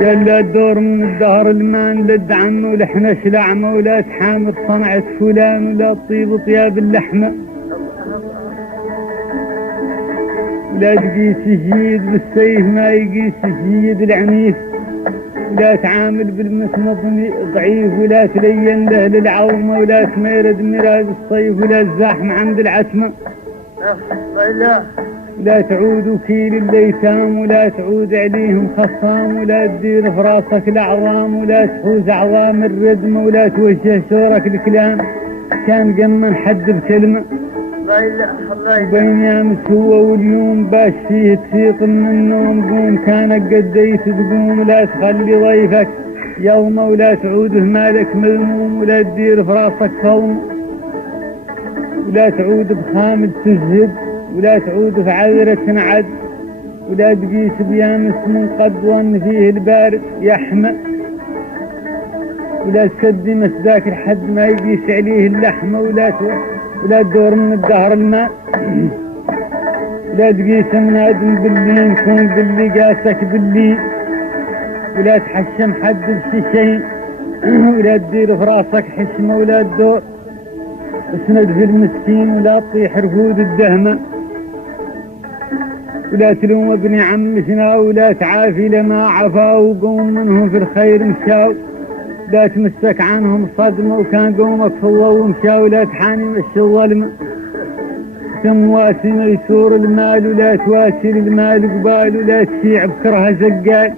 قال لا تدور من الدهر المان لد عم ولحنا شلعمه ولا تحامل صنعة فلان ولا تطيب طياب اللحمة ولا تقيس جيد بالسيف ما يقيس جيد العنيف ولا تعامل بالمسند ضعيف ولا تلين له للعومة ولا تميرد مراد الصيف ولا الزحم عند العتمة لا تعود وكيل الليتام ولا تعود عليهم خصام ولا تدير في راسك الأعظام ولا تحوز أعظام الردم ولا توجه شورك الكلام كان قمن حد بكلمة بين يامس هو واليوم باش فيه تفيق من النوم قوم كانك قديت تقوم لا تخلي ضيفك يوم ولا تعود مالك مذموم ولا تدير في راسك صوم ولا تعود بخامل تزهد ولا تعود في عذرة تنعد ولا تقيس بيامس من قد فيه البارد يحمى ولا تسدي مسداك لحد ما يقيس عليه اللحمة ولا تدور من الدهر الماء ولا تقيس منادم باللي يكون باللي قاسك باللي ولا تحشم حد بشي ولا تدير في راسك حشمة ولا تدور اسند في المسكين ولا تطيح رفود الدهمة ولا تلوم ابن عمشنا ولا تعافي لما عفا وقوم منهم في الخير مشاو لا تمسك عنهم صدمة وكان قومك في الله ومشاو ولا تحاني مشي الظلمة ثم واسي ميسور المال ولا تواسي المال قبال ولا تشيع بكرها زقال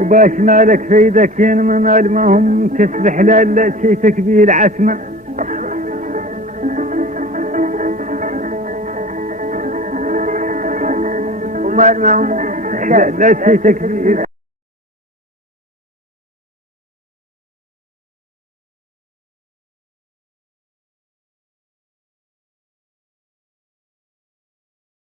وباش مالك فايدك ينما مال ما هم كسب حلال لا تشيتك به العتمة ومال ما هم لا تشيتك به